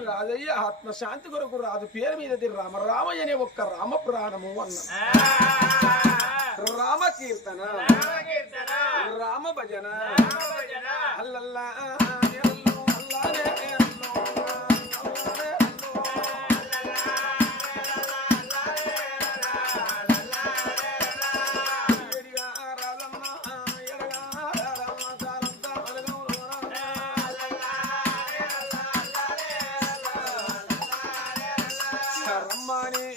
రాజయ్య ఆత్మశాంతి కొరకు రాజు పేరు మీద రామ రామయ్య అనే ఒక్క రామ ప్రాణము అన్నా రామ కీర్తన రామ భజన అల్లల్లా money.